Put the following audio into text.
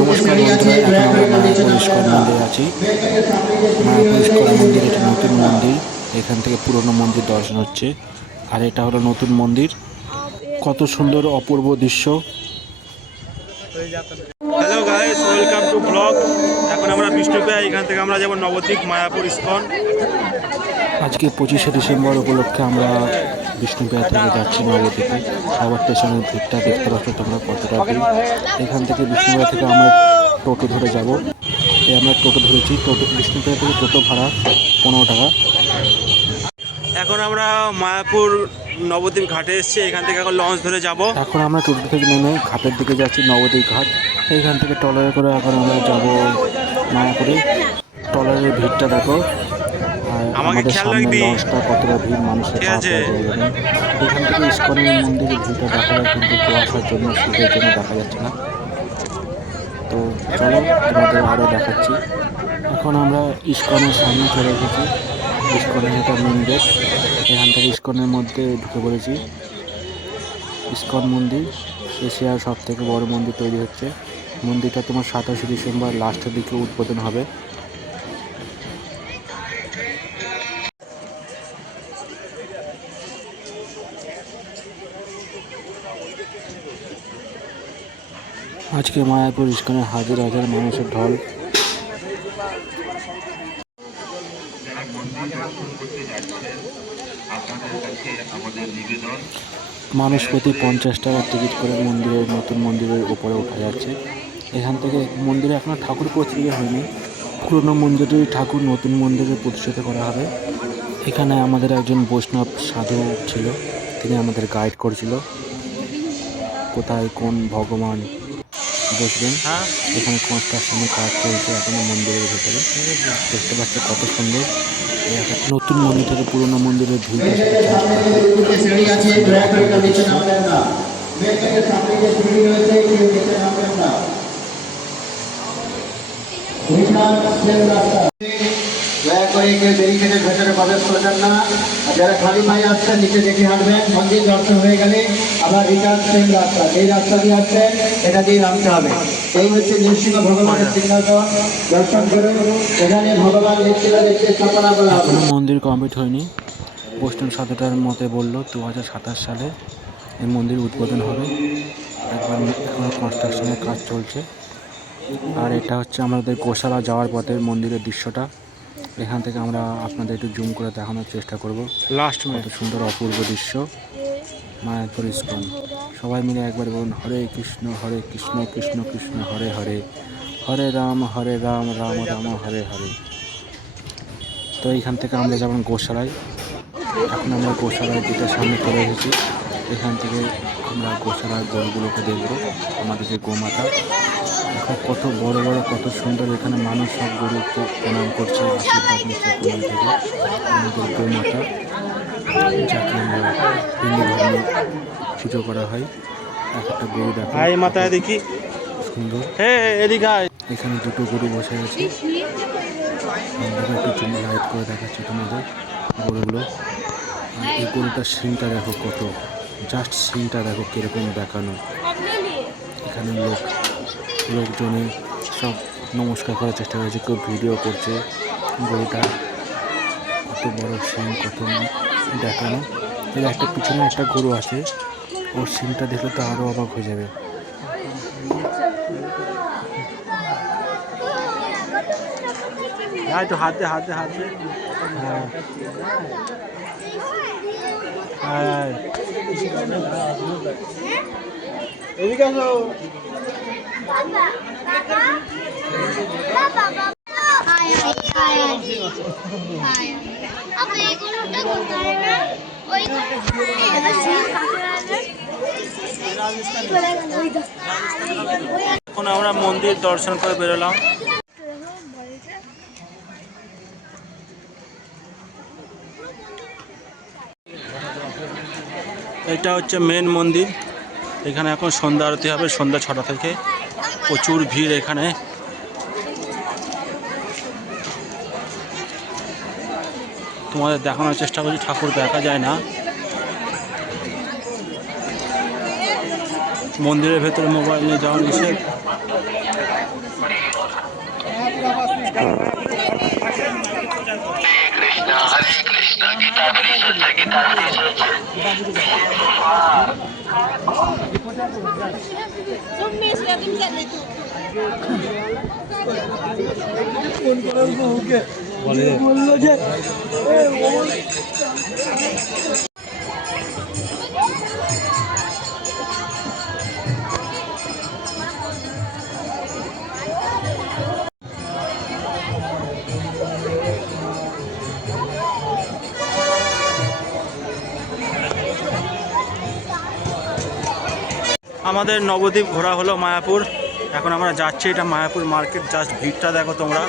নমস্কার বন্ধুরা এখন আমরা মায়াপুর ইস্কন মন্দিরে আছি। মায়াপুর ইস্কন মন্দির একটি নতুন মন্দির। এখান থেকে পুরনো মন্দির দর্শন হচ্ছে। আর এটা হলো নতুন মন্দির। কত সুন্দর অপূর্ব দৃশ্য। Hello guys welcome to blog এখন আমরা বিষ্ণুপ্রিয়া এখান থেকে আমরা যাব নবদ্বীপ মায়াপুর ইস্কন। আজকে পঁচিশে ডিসেম্বর উপলক্ষে আমরা বিষ্ণুপ্রিয়া থেকে যাচ্ছি নবদ্বীপে আবার স্টেশনের ভিড়টা দেখতে পাচ্ছ তোমরা কতটা ভিড়। এখান থেকে বিষ্ণুপ্রিয়া থেকে আমরা টোটো ধরে যাব। এই আমরা টোটো ধরেছি। টোটো বিষ্ণুপ্রিয়া থেকে টোটো ভাড়া পনেরো টাকা। এখন আমরা মায়াপুর নবদ্বীপ ঘাটে এসেছি। এখান থেকে এখন লঞ্চ ধরে যাব। এখন আমরা টোটো থেকে নেমে ঘাটের দিকে যাচ্ছি নবদ্বীপ ঘাট। এইখান থেকে ট্রলারে করে এখন আমরা যাব মায়াপুরে। ট্রলারের ভিড়টা দেখো। আমাদের খেয়াল সামনে রাখবি। লঞ্চটা কতটা ভিড় মানুষের। পাওয়া এখান থেকে ইস্কনের মন্দিরের ভিড়টা দেখা যায় কিন্তু কুয়াশার জন্য দেখা যাচ্ছে না। তো চলো তোমাদের আরও দেখাচ্ছি। এখন আমরা ইস্কনের সামনে চলে এসেছি। ইস্কনের এটা মেন গেট এখান থেকে ইস্কনের মধ্যে ঢুকে পড়েছি। ইস্কন মন্দির এশিয়ার সব থেকে বড় মন্দির তৈরি হচ্ছে। মন্দিরটা তোমার সাতাশে ডিসেম্বর লাস্টের দিকে উদ্বোধন হবে। আজকে মায়াপুর ইস্কনে হাজার হাজার মানুষের ঢল। মানুষ প্রতি পঞ্চাশ টাকা টিকিট করে মন্দিরের, নতুন মন্দিরের উপরে ওঠা যাচ্ছে। এখান থেকে মন্দিরে এখনও ঠাকুর প্রতিষ্ঠা হয়নি। পুরনো মন্দিরের ঠাকুর নতুন মন্দিরে প্রতিষ্ঠিত করা হবে। এখানে আমাদের একজন বৈষ্ণব সাধু ছিল। তিনি আমাদের গাইড করছিল। কোথায় কোন ভগবান বসবেন। হ্যাঁ। এখানে কনস্ট্রাকশনের কাজ চলছে এখনও মন্দিরের ভেতরে। দেখতে পাচ্ছ কত সুন্দর। একটা নতুন মন্দির থেকে পুরনো মন্দিরের হয়। দয়া করে কেউ থেকে ভেতরে প্রবেশ করবেন না। যারা খালি পায়ে আসছেন, নিচে দেখে হাঁটবেন। মন্দির দর্শন হয়ে গেলে আবার রিটার্ন সেম রাস্তা। যেই রাস্তা দিয়ে আসছেন এটা দিয়ে নামতে হবে। এই হচ্ছে নৃসিংহ ভগবানের সিংহাসন। দর্শন করুন এখানে ভগবান নিশ্চিত দেখতে স্থাপনা করা হবে। মন্দির কমপ্লিট হয়নি। বৈষ্ণব সাধুটার মতে বলল দু হাজার সাতাশ সালে এই মন্দির উদ্বোধন হবে। একবার এখনও কনস্ট্রাকশনের কাজ চলছে। আর এটা হচ্ছে আমাদের গোশালা যাওয়ার পথের মন্দিরের দৃশ্যটা। এখান থেকে আমরা আপনাদের একটু জুম করে দেখানোর চেষ্টা করব। লাস্ট কত সুন্দর অপূর্ব দৃশ্য। মায়াপুর ইস্কন। সবাই মিলে একবার বলুন হরে কৃষ্ণ হরে কৃষ্ণ কৃষ্ণ কৃষ্ণ হরে হরে। হরে রাম হরে রাম রাম রাম হরে হরে। তো এইখান থেকে আমরা যেমন গোশালায়। এখন আমরা গোশালার দিকে সামনে চলে এসেছি। এখান থেকে আমরা গোশালার গরুগুলোকে দেখব আমাদের যে গোমাতা। এখন কত বড় বড় কত সুন্দর এখানে মানুষ সব গরুকে প্রণাম করছে আশীর্বাদ নিচ্ছে প্রণাম থেকে। আমাদের গোমাতা যাকে আমরা হিন্দু ধর্মে পুজো করা হয়। এক একটা গরু দেখো মাথায় দেখি। সুন্দর। হে এদিকে আয়। এখানে দুটো গরু বসে আছে। আমরা একটু লাইট করে দেখাচ্ছি তোমাদের গরুগুলো। আর এই গরুটার সিংটা দেখো কত জাস্ট সিংটা দেখো কীরকম দেখানো। এখানে লোক লোকজনে সব নমস্কার করার চেষ্টা করেছে, কেউ ভিডিও করছে গরুটা কত বড় সিং কত দেখানো। এর একটা পিছনে একটা গরু আছে, ওর সিংটা দেখলে তো আরও অবাক হয়ে যাবে। একটু হাত হাত হ্যাঁ। হ্যাঁ। এদিকে আপনি এগুলোটা কোথায় না ওই এখন আমরা মন্দির দর্শন করে বেরোলাম। এটা হচ্ছে মেন মন্দির। এখানে এখন সন্ধ্যা আরতি হবে, সন্ধ্যা ছটা থেকে। প্রচুর ভিড় এখানে। তোমাদের দেখানোর চেষ্টা করছি, ঠাকুর দেখা যায় না। মন্দিরের ভেতরে মোবাইল নিয়ে যাওয়া নিষেধ। তুমি আমাদের নবদ্বীপ ঘোরা হলো মায়াপুর। এখন আমরা যাচ্ছি এটা মায়াপুর মার্কেট জাস্ট ভিড়টা দেখো তোমরা।